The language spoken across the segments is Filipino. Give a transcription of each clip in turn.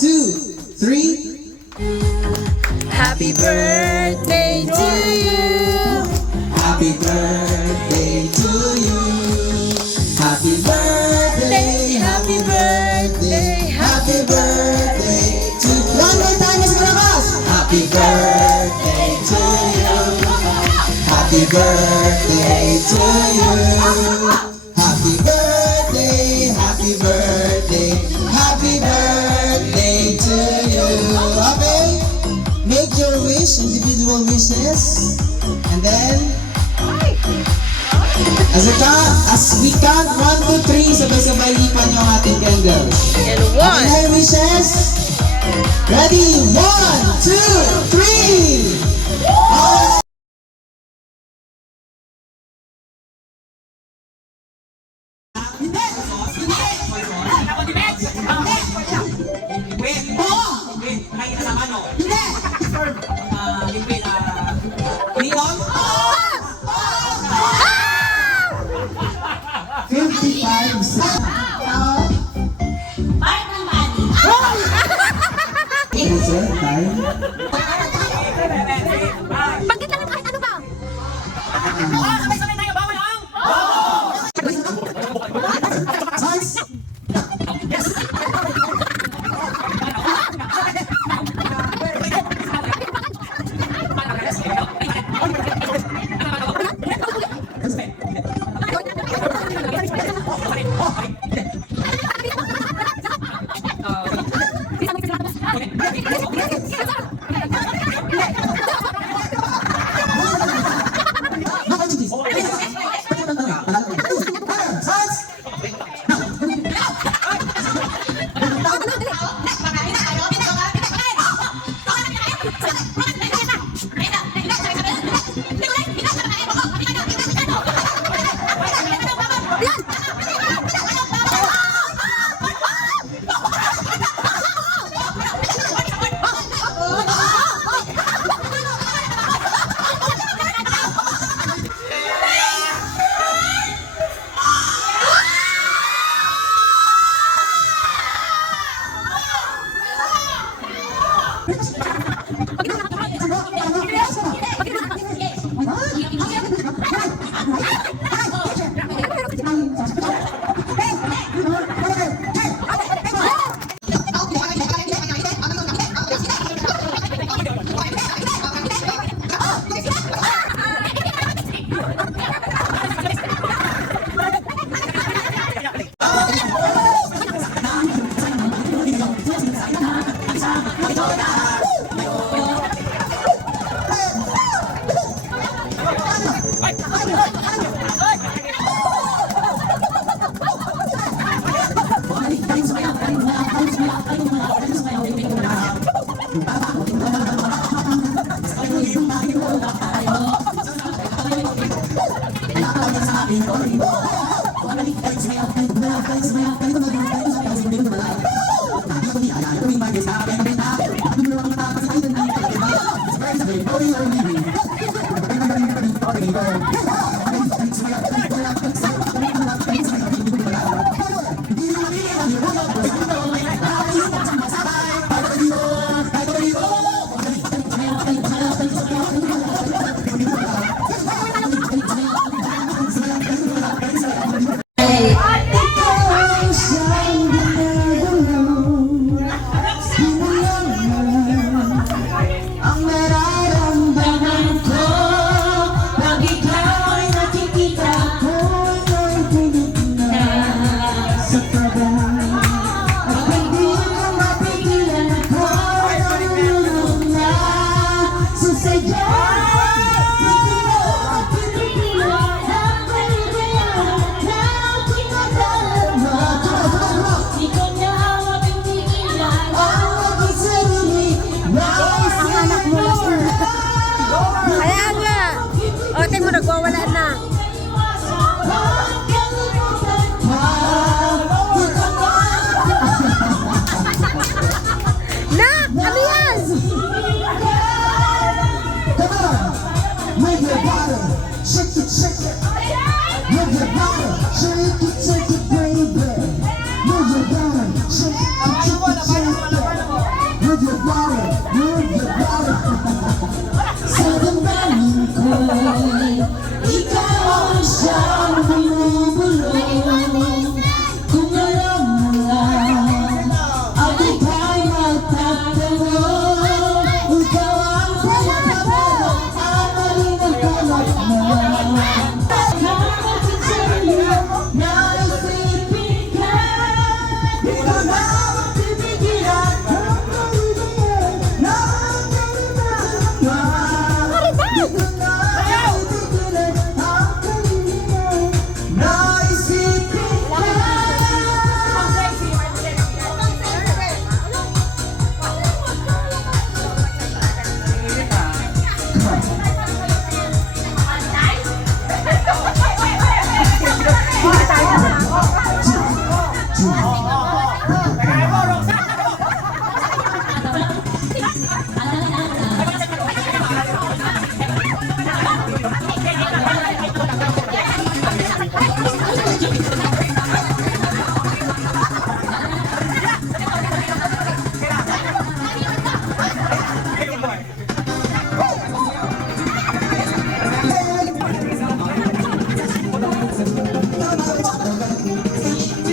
2, 3. Happy birthday to you. Happy birthday to you. Happy birthday, happy birthday, happy birthday to you. One more time, mas malakas. Happy birthday to you. Happy birthday to you. Happy birthday, happy birthday, happy birthday to you. Okay? Make your wish, individual wishes, and then as we count 1, 2, 3, sabay-sabay lipan yung ating candles. And one. Okay, wishes? Ready? 1, 2, 3. Bakit lang kahit ano ba? Sabay-sabay tayo, bawal ang! Yes! Ayan nga. O, tingin mo, nagwawala na. Nak! Ano yan? Come on! Move your body! Shake it, shake it! Move your body! Shake it, shake it, baby! Move your body! Shake it, shake it, shake it!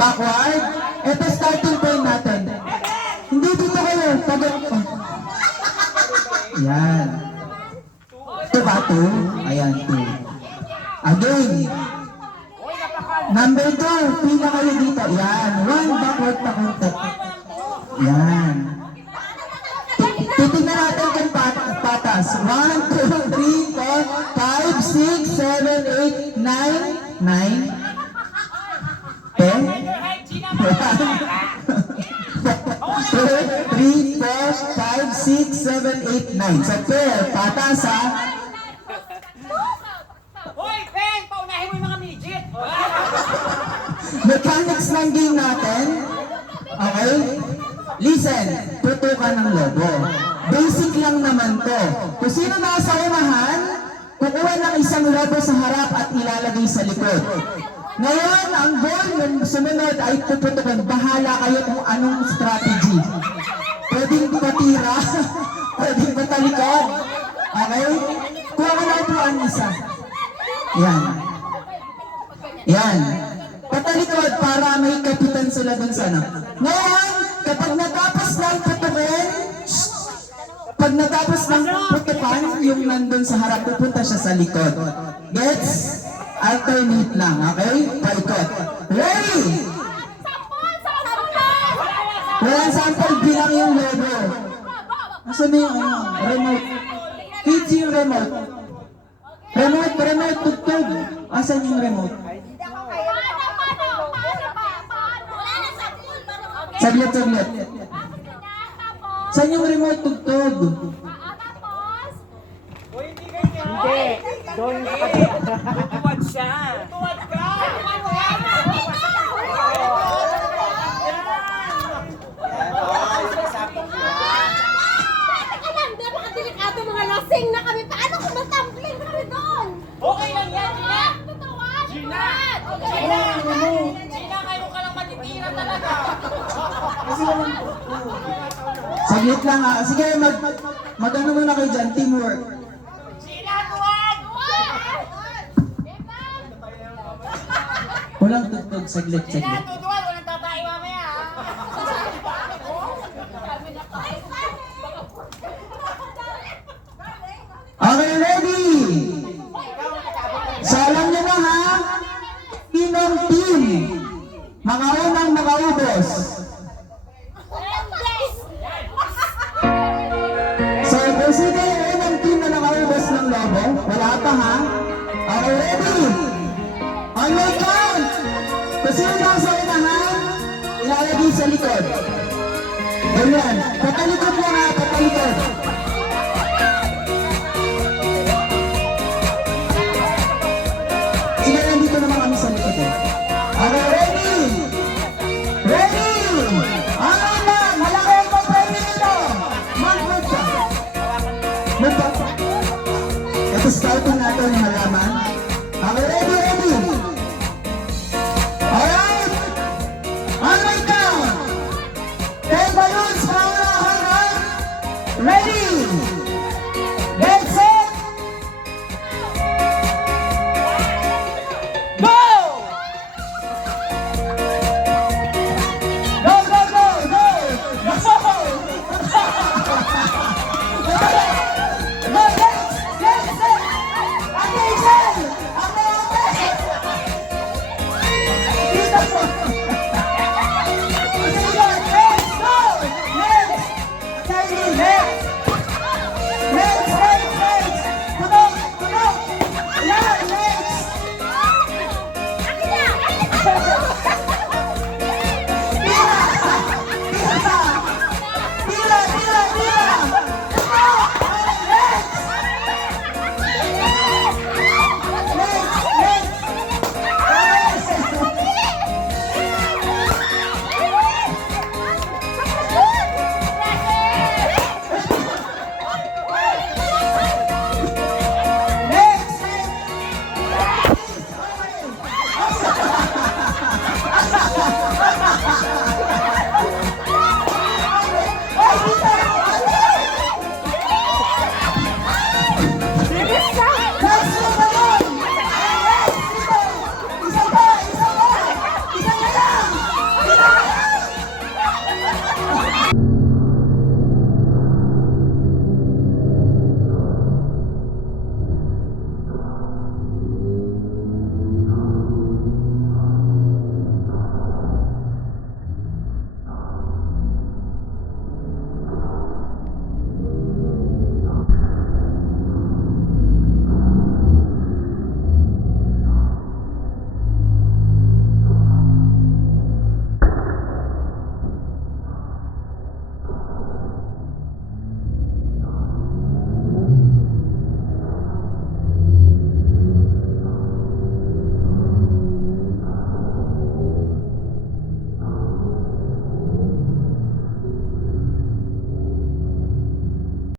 Backward. Ito starting point natin. Hindi dito kayo. Yan. Ito ba? 2? Ayan, 2. Again. Number 2. Pila kayo dito. Yan. 1 backward pa konti. Yan. Titignan natin kung patas. 1, 2, 3, 4, 5, 6, 7, 8, 9. 9. 10. 2, 3, 4, 5, 6, 7, 8, 9. So, pair. Patas, ha? Hoy, Pen! Paunahin mo yung mga midget! Mechanics ng game natin. Okay? Listen, tutukan ng lobo. Basic lang naman to. Kung sino nasa unahan, kukuha ng isang lobo sa harap at ilalagay sa likod. Ngayon, ang goal ng sumunod ay tutukan. Bahala kayo kung anong strategy. Pwedeng patira, pwedeng patalikod. Okay? Kuha ka lang po ang isa. Yan. Yan. Patalikod para may kapitan sila dun sa ano. Ngayon, kapag natapos ng putukin, pag natapos ng putukan, yung nandun sa harap, pupunta siya sa likod. Gets? Alternate lang, okay? Paikot. Ready? Walang sample, bilang yung logo. Asan na yung ano? Remote. Kids yung remote. Remote, tugtog. Asan yung remote? Saglit. Saan yung remote tugtog? Hoy, hindi ganyan! Hindi! Tutuwad siya! Tutuwad ka! Mga lasing na kami. Paano kung matumbling kami doon? Okay lang yan, Gina! Tutuwad! Gina! Gina, kayo ka lang matitira talaga! Saglit lang ha. Sige, mag-ano muna kayo dyan, teamwork. Gina, tuwad! Walang tugtog, saglit. Gina, tutuwad! Walang tatay mamaya, ha? Okay, ready? So, alam nyo na ha, Inong team, mga unang makaubos. So, kung sino yung unang team na nakaubos ng lobo, wala pa ha? Okay, ready? On my count! Kung sino nasa unahan, ilalagay sa likod. Ganyan. Patalikod lang ha, patalikod. Sige, nandito naman kami sa likod eh. Okay, ready? Ready! Ano na? Malaki ang pag-ready nito! Mag-move ka! Move ka! Ito starting natin yung halaman. Okay, ready? Alright! On my count! 10 balloons pa unahan ha! Ready! Get set! Go! Go, go, go, go! Go! Go, yes, set! Attention! Ate! Dito po!